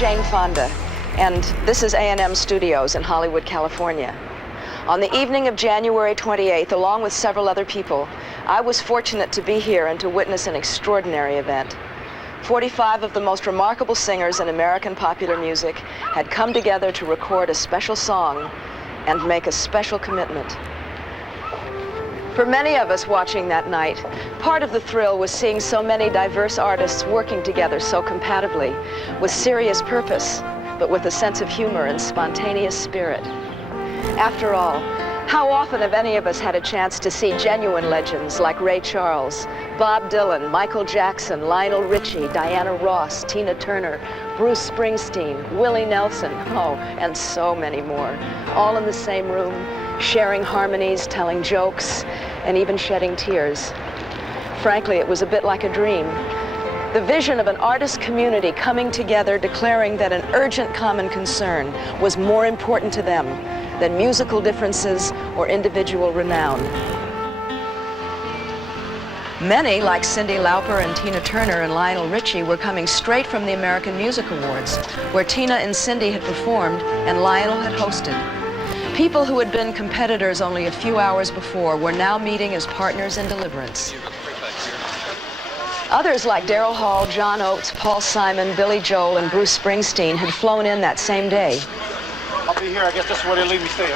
Jane Fonda, and this is A&M Studios in Hollywood, California. On the evening of January 28th, along with several other people, I was fortunate to be here and to witness an extraordinary event. 45 of the most remarkable singers in American popular music had come together to record a special song and make a special commitment. For many of us watching that night, part of the thrill was seeing so many diverse artists working together so compatibly, with serious purpose, but with a sense of humor and spontaneous spirit. After all, how often have any of us had a chance to see genuine legends like Ray Charles, Bob Dylan, Michael Jackson, Lionel Richie, Diana Ross, Tina Turner, Bruce Springsteen, Willie Nelson, oh, and so many more, all in the same room, sharing harmonies, telling jokes, and even shedding tears. Frankly, it was a bit like a dream. The vision of an artist community coming together, declaring that an urgent common concern was more important to them than musical differences or individual renown. Many, like Cyndi Lauper and Tina Turner and Lionel Richie, were coming straight from the American Music Awards, where Tina and Cyndi had performed and Lionel had hosted. People who had been competitors only a few hours before were now meeting as partners in deliverance. Others like Daryl Hall, John Oates, Paul Simon, Billy Joel, and Bruce Springsteen had flown in that same day. I'll be here. I guess that's where they leave me stay.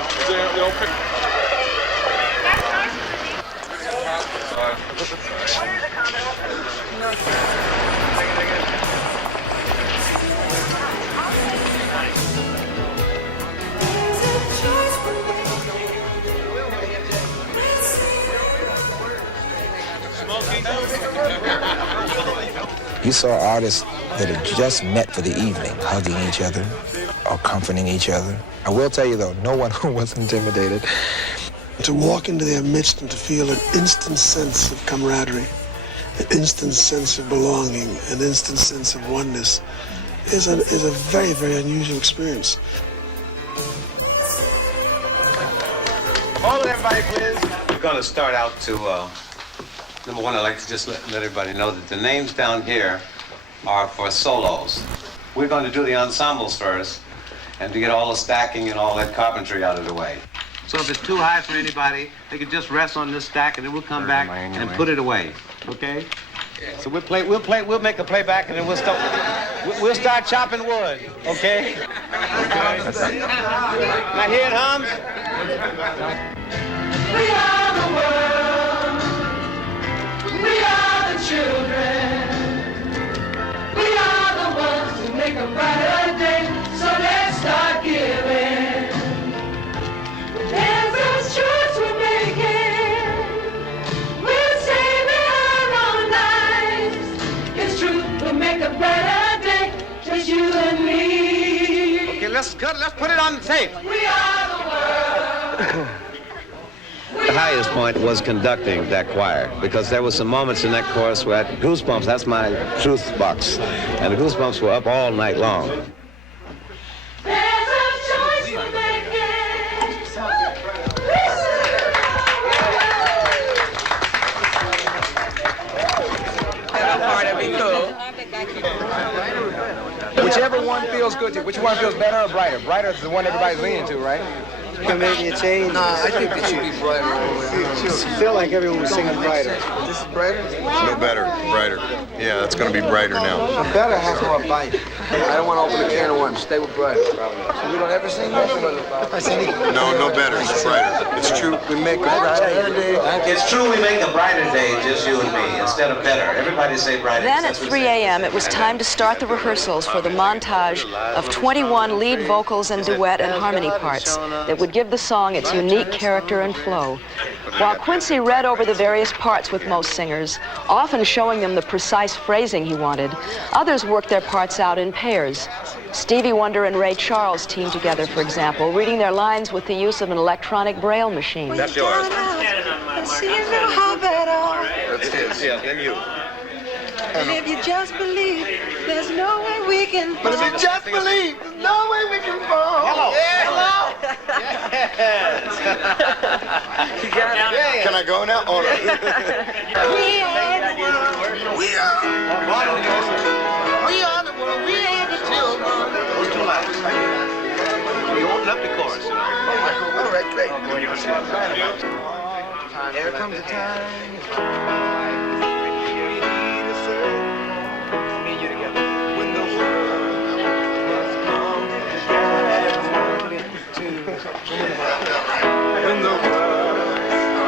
You saw artists that had just met for the evening, hugging each other or comforting each other. I will tell you, though, no one was intimidated. To walk into their midst and to feel an instant sense of camaraderie, an instant sense of belonging, an instant sense of oneness is a very, very unusual experience. Hold it, everybody, please. We're going to start out to, number one, I'd like to just let everybody know that the names down here are for solos. We're going to do the ensembles first, and to get all the stacking and all that carpentry out of the way. So if it's too high for anybody, they can just rest on this stack, and then we'll come back and put it away. Okay? So we'll make a playback, and then we'll start chopping wood. Okay? Now here it hums. We are the world. We are the children. We are the ones who make a brighter day. So let's start giving. There's a choice we're making. We're saving our own lives. It's true, we'll make a brighter day. Just you and me. Okay, let's put it on the tape. We are the world. The highest point was conducting that choir, because there were some moments in that chorus where I had goosebumps. That's my truth box. And the goosebumps were up all night long. There's a choice we're making. That part would be cool. Whichever one feels good to you. Which one feels better or brighter? Brighter is the one everybody's leaning to, right? Can make a change. I think it should be brighter. I feel like everyone was singing brighter. This is brighter? No better, brighter. Yeah, it's going to be brighter now. A better has more bite. I don't want to open a can of worms. Stay with brighter. So we don't ever sing that? No better, it's brighter. It's true. We make a brighter day. It's true we make a brighter day, just you and me, instead of better. Everybody say brighter. Then at 3 a.m., it was time to start the rehearsals for the montage of 21 lead vocals and duet and harmony parts that would give the song its unique character and flow. While Quincy read over the various parts with most singers, often showing them the precise phrasing he wanted, others worked their parts out in pairs. Stevie Wonder and Ray Charles teamed together, for example, reading their lines with the use of an electronic braille machine. That's yours. That's his. Yeah, then you. And if you just believe, there's no way we can fall. But if you just believe, there's no way we can fall. Hello. Yeah, hello. You got it. Yeah. Can I go now? Oh, no. We are the world. We are the world. We are the children. up the chorus, you know. All right, great. There comes a time. When the world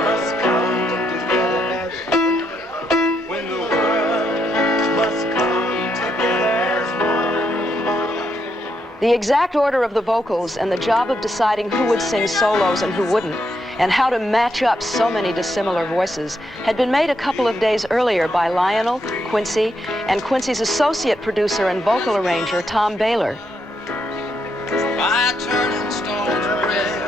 must come together as when the world must come together as one. The exact order of the vocals and the job of deciding who would sing solos and who wouldn't, and how to match up so many dissimilar voices, had been made a couple of days earlier by Lionel, Quincy, and Quincy's associate producer and vocal arranger, Tom Baylor. By turning stone to bread.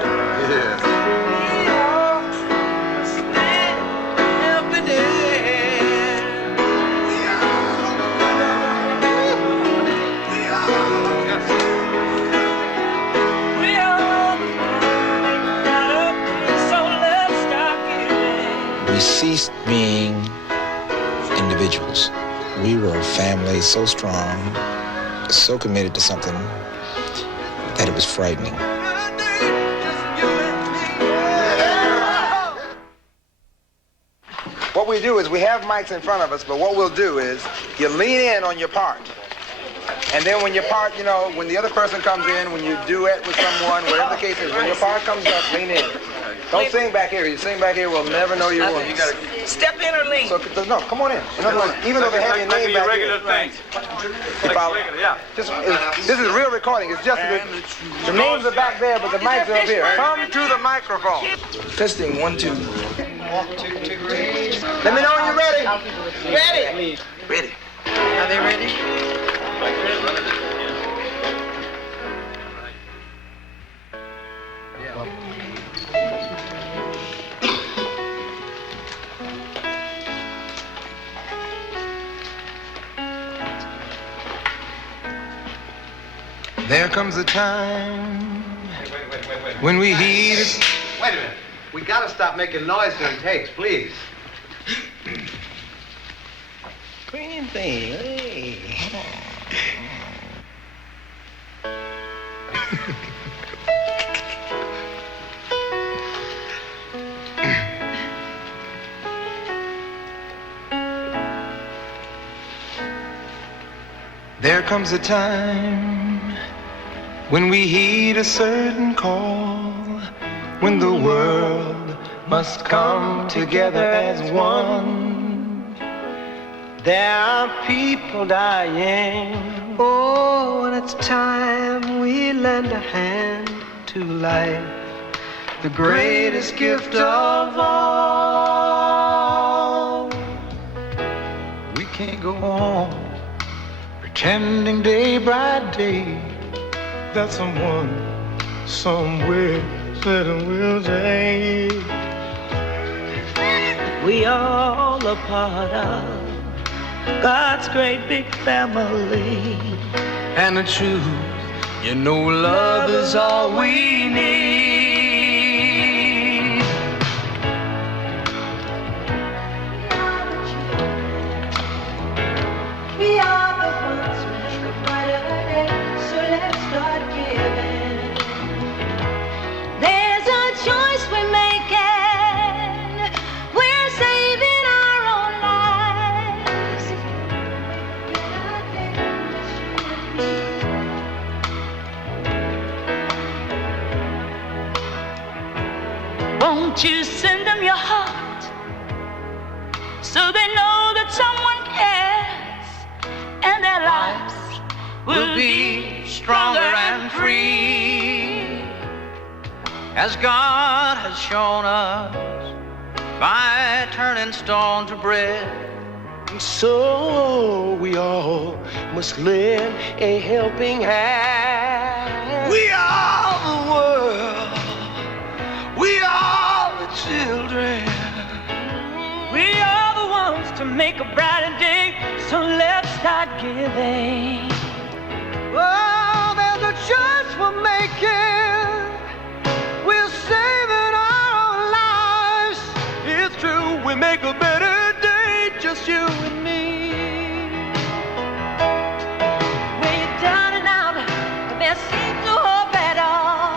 We ceased being individuals. We were a family so strong, so committed to something that it was frightening. What we do is we have mics in front of us, but what we'll do is you lean in on your part. And then when your part, you know, when the other person comes in, when you duet with someone, whatever the case is, when your part comes up, lean in. Don't sing back here. You sing back here, we'll never know your voice. You gotta Step in or lean. So, no, come on in. In other words, even though they have your name back here. thing. You follow? This is real recording. It's just the names are back there, but the mics are up here. Come to the microphone. Testing, 1, 2. Let me know when you're ready. Ready. Ready. Are they ready? There comes a time when we heed it. Wait a minute. We gotta stop making noise during takes, please. Green thing, hey. There comes a time when we heed a certain call, when the world must come together as one. There are people dying. Oh, and it's time we lend a hand to life, the greatest gift of all. We can't go on pretending day by day that someone somewhere said we'll change. We all a part of God's great big family. And the truth, you know, love is all we need. We are the ones who make a brighter day, so let's start giving. There's a choice we're making. We're saving our own lives. Won't you send them your heart so they know that someone cares, and their lives will be stronger and free, As God has shown us by turning stone to bread. So we all must lend a helping hand. We are the world. We are the children. We are the ones to make a brighter day, so let's start giving. Oh, there's a choice we're making. We're saving our own lives. It's true, we make a better day, just you and me. We're down and out, there seems no hope at all.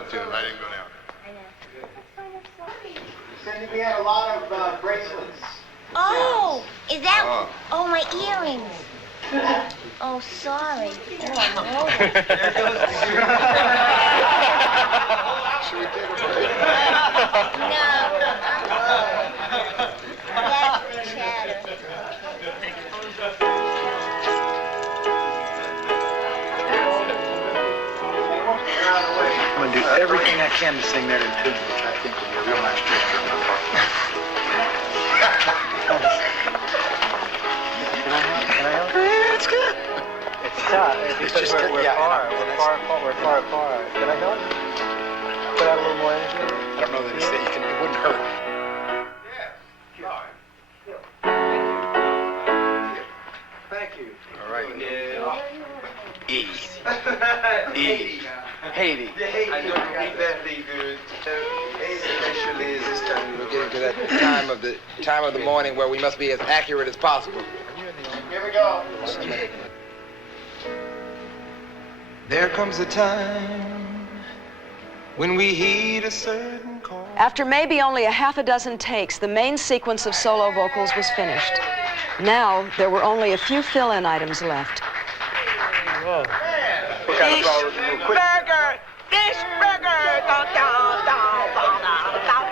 down too. I didn't go down. Cindy, we had a lot of bracelets. Oh, is that? Oh. Oh, my earrings. Oh, sorry. Oh, I know No, that's chatter. I'm going to do everything I can to sing that in tune, which I think will be a real nice gesture on my part. Can I help? It's good. It's tough. It's just we're far apart. Can I help? Put out a little more energy? I don't know that it's that you can, it wouldn't hurt. Thank you. All right. E. Haiti. I know you read that pretty good. Especially as this time we're getting to that time of the morning where we must be as accurate as possible. Here we go. There comes a time when we heed a certain call. After maybe only a half a dozen takes, the main sequence of solo vocals was finished. Now, there were only a few fill-in items left. Fish burger, down, down, down, down, down.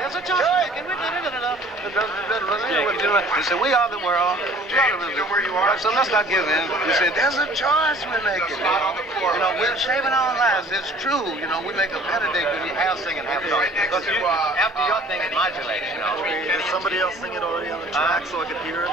There's a choice. He said, we are the world. You know where you are? So let's not give in. He said, there's a choice we're making. You know, we're saving our lives. It's true. You know, we make a better day when you have singing, have song. Because after your thing, it modulates, you know. Did somebody else sing it already on the track so I could hear it?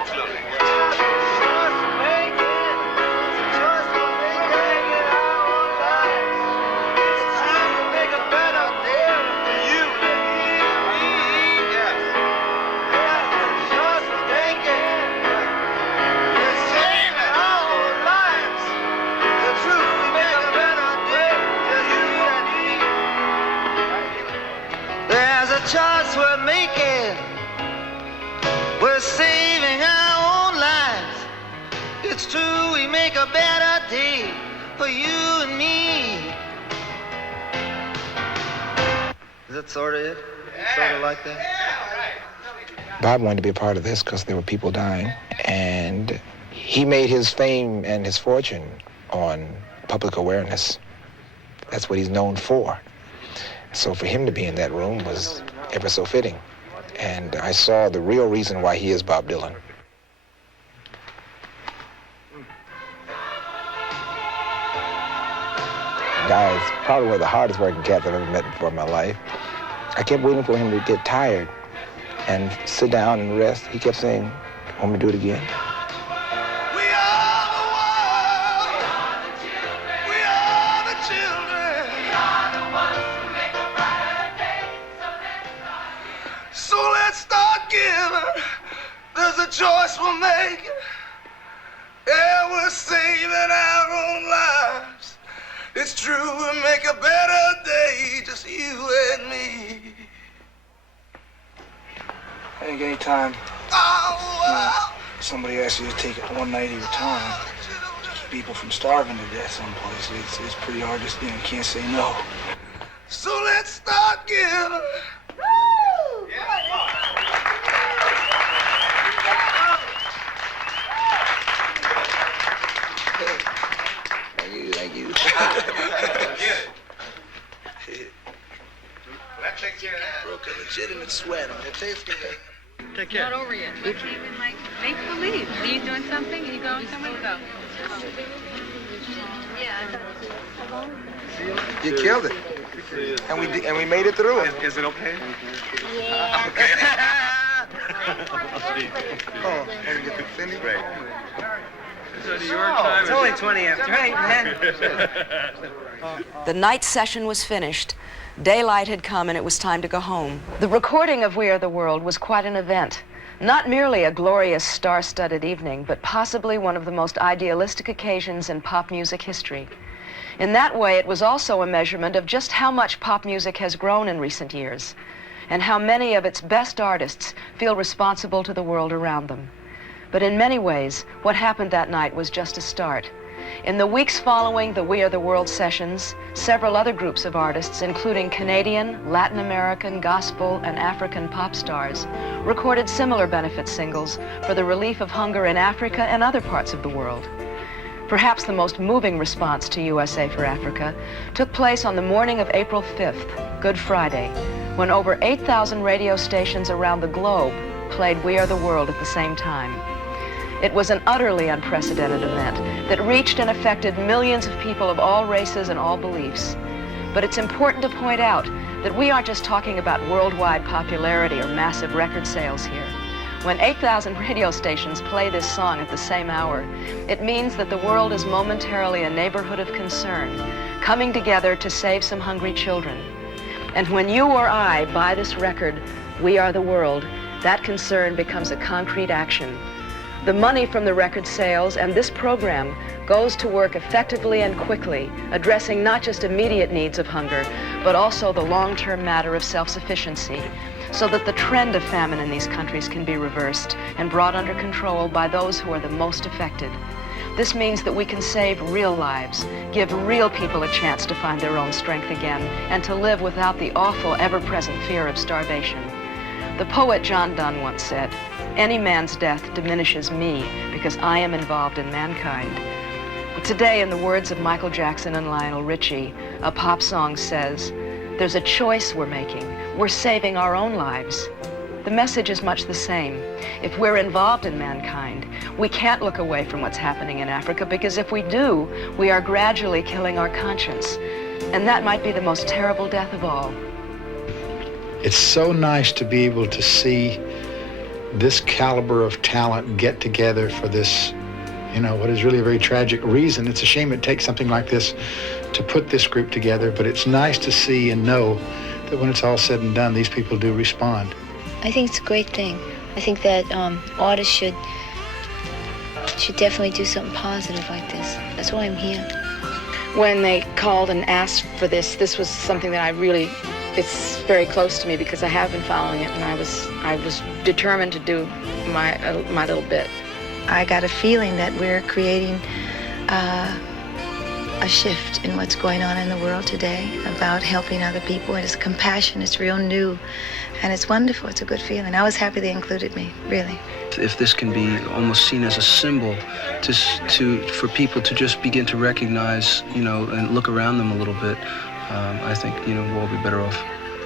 Choice we're making, we're saving our own lives. It's true, we make a better day for you and me. Is that sort of it? Sort of like that? Bob wanted to be a part of this because there were people dying, and he made his fame and his fortune on public awareness. That's what he's known for. So for him to be in that room was ever so fitting. And I saw the real reason why he is Bob Dylan. The guy is probably one of the hardest working cats I've ever met before in my life. I kept waiting for him to get tired and sit down and rest. He kept saying, want me to do it again? There's a choice we're making. Yeah, we're saving our own lives. It's true, we'll make a better day, just you and me. I think any time somebody asks you to take one night of your time to keep people from starving to death someplace, it's pretty hard to, you can't say no. So let's start giving. Thank you. That takes care of that. Broke a legitimate sweat on it. Tastes good. Take care. Not over yet. Let's even like make believe. Are you doing something? Are you going somewhere? Go. Yeah. You killed it. And we made it through it. Is it okay? Yeah. Oh, and you get the Cindy? Right. It's only 20 after 8, man. The night session was finished. Daylight had come and it was time to go home. The recording of We Are the World was quite an event. Not merely a glorious star-studded evening, but possibly one of the most idealistic occasions in pop music history. In that way, it was also a measurement of just how much pop music has grown in recent years, and how many of its best artists feel responsible to the world around them. But in many ways, what happened that night was just a start. In the weeks following the We Are the World sessions, several other groups of artists, including Canadian, Latin American, gospel, and African pop stars, recorded similar benefit singles for the relief of hunger in Africa and other parts of the world. Perhaps the most moving response to USA for Africa took place on the morning of April 5th, Good Friday, when over 8,000 radio stations around the globe played We Are the World at the same time. It was an utterly unprecedented event that reached and affected millions of people of all races and all beliefs. But it's important to point out that we aren't just talking about worldwide popularity or massive record sales here. When 8,000 radio stations play this song at the same hour, it means that the world is momentarily a neighborhood of concern, coming together to save some hungry children. And when you or I buy this record, We Are the World, that concern becomes a concrete action. The money from the record sales and this program goes to work effectively and quickly, addressing not just immediate needs of hunger, but also the long-term matter of self-sufficiency, so that the trend of famine in these countries can be reversed and brought under control by those who are the most affected. This means that we can save real lives, give real people a chance to find their own strength again, and to live without the awful, ever-present fear of starvation. The poet John Donne once said, "Any man's death diminishes me because I am involved in mankind." But today, in the words of Michael Jackson and Lionel Richie, a pop song says, "There's a choice we're making. We're saving our own lives." The message is much the same. If we're involved in mankind, we can't look away from what's happening in Africa, because if we do, we are gradually killing our conscience. And that might be the most terrible death of all. It's so nice to be able to see this caliber of talent get together for this, what is really a very tragic reason. It's a shame it takes something like this to put this group together, but it's nice to see and know that when it's all said and done, these people do respond. I think it's a great thing. I think that artists should definitely do something positive like this. That's why I'm here. When they called and asked for this was something that it's very close to me because I have been following it, and I was determined to do my little bit. I got a feeling that we're creating a shift in what's going on in the world today about helping other people. It's compassion. It's real new, and it's wonderful. It's a good feeling. I was happy they included me, really. If this can be almost seen as a symbol for people to just begin to recognize, and look around them a little bit, I think, we'll all be better off.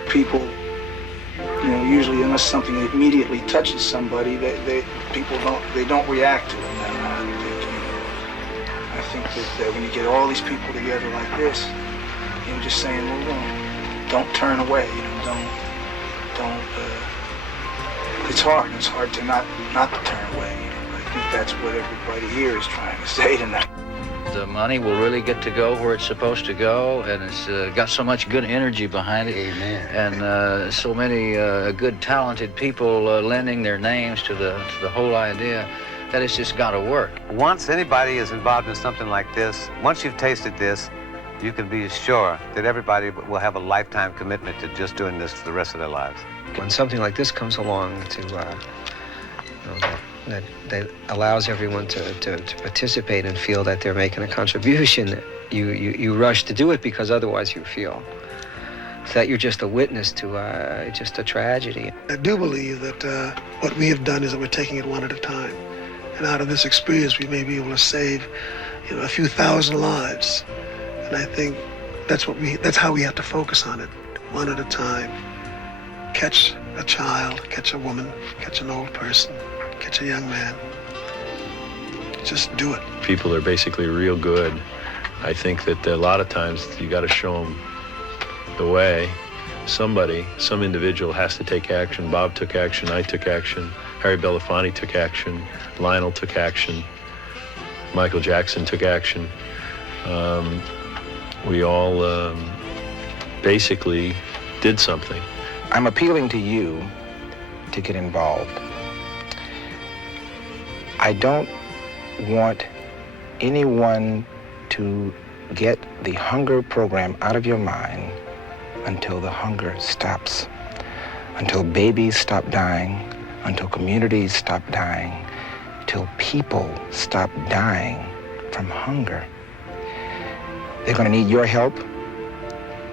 People, usually unless something immediately touches somebody, people don't react to it. I think that when you get all these people together like this, just saying, don't turn away, don't. It's hard. It's hard to not to turn away. I think that's what everybody here is trying to say tonight. The money will really get to go where it's supposed to go, and it's got so much good energy behind it. Amen. And so many good, talented people lending their names to the whole idea that it's just got to work. Once anybody is involved in something like this, once you've tasted this, you can be sure that everybody will have a lifetime commitment to just doing this for the rest of their lives. When something like this comes along that allows everyone to participate and feel that they're making a contribution, you rush to do it, because otherwise you feel that you're just a witness to just a tragedy. I do believe that what we have done is that we're taking it one at a time. And out of this experience, we may be able to save, a few thousand lives. And I think that's how we have to focus on it, one at a time. Catch a child, catch a woman, catch an old person, catch a young man. Just do it. People are basically real good. I think that a lot of times you got to show them the way. Some individual has to take action. Bob took action, I took action, Harry Belafonte took action, Lionel took action, Michael Jackson took action. We all basically did something. I'm appealing to you to get involved. I don't want anyone to get the hunger program out of your mind until the hunger stops, until babies stop dying, until communities stop dying, till people stop dying from hunger. They're going to need your help.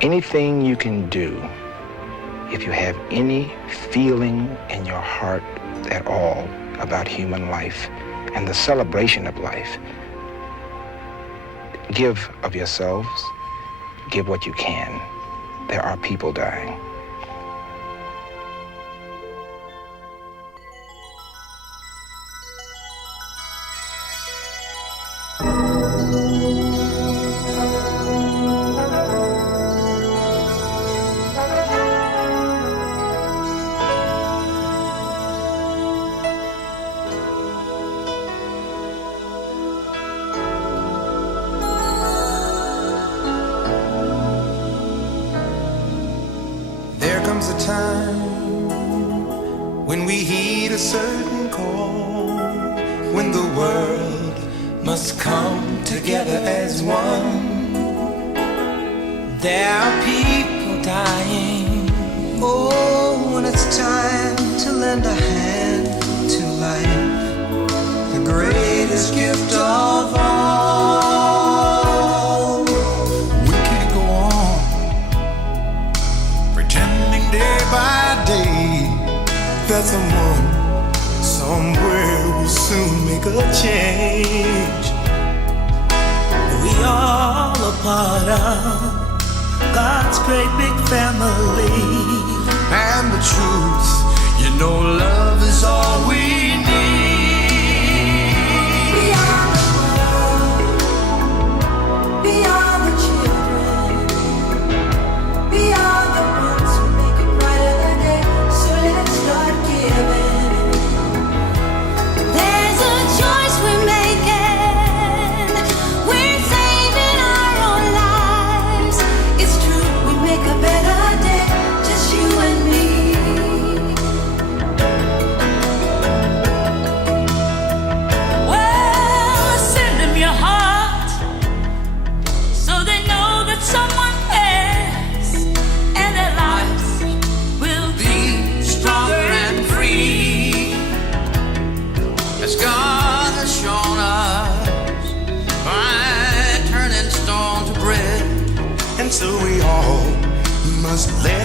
Anything you can do, if you have any feeling in your heart at all about human life and the celebration of life, give of yourselves, give what you can. There are people dying. A time when we heed a certain call, when the world must come together as one. There are people dying. Oh, when it's time to lend a hand to life, the greatest gift of all. We can't go on pretending day by day that someone somewhere will soon make a change. We all a part of God's great big family, and the truth, you know, love is all we need. We are the world, we are the children, we are the ones who make a brighter day, so let's start giving. There's a choice we're making, we're saving our own lives. It's true, we make a better day, just you and me. Well, send them your heart, so they know that someone cares, and their lives will be stronger and free, as God has shown us by turning stone to bread. And so we all must let